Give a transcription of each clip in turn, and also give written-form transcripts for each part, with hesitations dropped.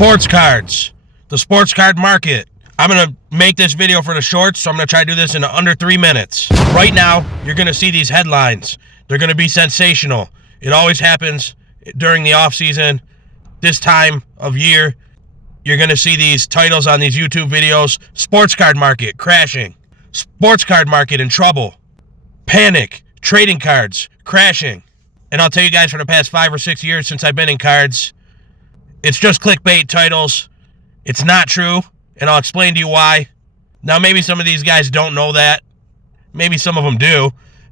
Sports cards, the sports card market. I'm going to make this video for the shorts, so I'm going to try to do this in under 3 minutes. Right now, you're going to see these headlines. They're going to be sensational. It always happens during the offseason. This time of year, you're going to see these titles on these YouTube videos. Sports card market crashing. Sports card market in trouble. Panic. Trading cards crashing. And I'll tell you guys, for the past 5 or 6 years since I've been in cards, it's just clickbait titles. It's not true, and I'll explain to you why. Now, maybe some of these guys don't know that. Maybe some of them do,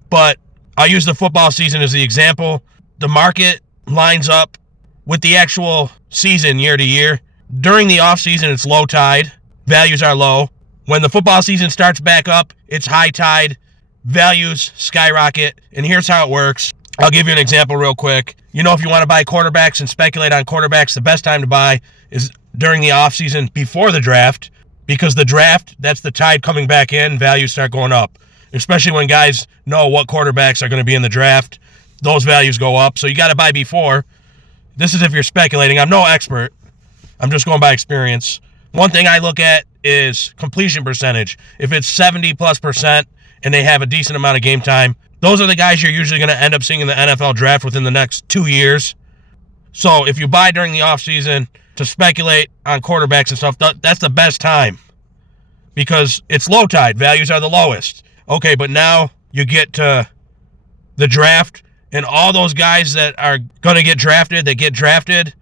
but I'll use the football season as the example. The market lines up with the actual season year to year. During the offseason, it's low tide. Values are low. When the football season starts back up, it's high tide. Values skyrocket, and here's how it works. I'll give you an example real quick. You know, if you want to buy quarterbacks and speculate on quarterbacks, the best time to buy is during the offseason before the draft, because the draft, that's the tide coming back in, values start going up, especially when guys know what quarterbacks are going to be in the draft. Those values go up, so you got to buy before. This is if you're speculating. I'm no expert. I'm just going by experience. One thing I look at is completion percentage. If it's 70+% and they have a decent amount of game time, those are the guys you're usually going to end up seeing in the NFL draft within the next 2 years. So if you buy during the offseason to speculate on quarterbacks and stuff, that's the best time, because it's low tide. Values are the lowest. Okay, but now you get to the draft, and all those guys that are going to get drafted,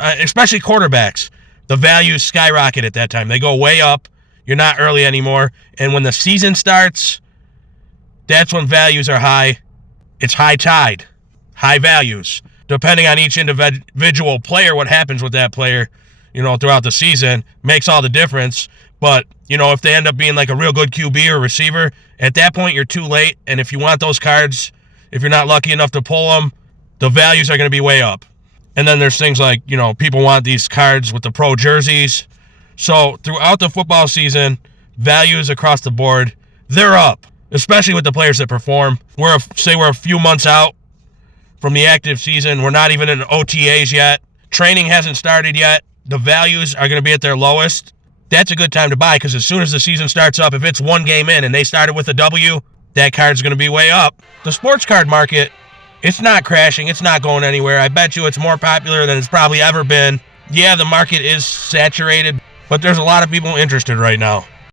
especially quarterbacks, the values skyrocket at that time. They go way up. You're not early anymore. And when the season starts, that's when values are high. It's high tide, high values. Depending on each individual player, what happens with that player, throughout the season makes all the difference. But, if they end up being like a real good QB or receiver, at that point, you're too late. And if you want those cards, if you're not lucky enough to pull them, the values are going to be way up. And then there's things like, people want these cards with the pro jerseys. So throughout the football season, values across the board, they're up. Especially with the players that perform. We're a few months out from the active season. We're not even in OTAs yet. Training hasn't started yet. The values are going to be at their lowest. That's a good time to buy, because as soon as the season starts up, if it's one game in and they started with a W, that card's going to be way up. The sports card market, it's not crashing. It's not going anywhere. I bet you it's more popular than it's probably ever been. Yeah, the market is saturated, but there's a lot of people interested right now.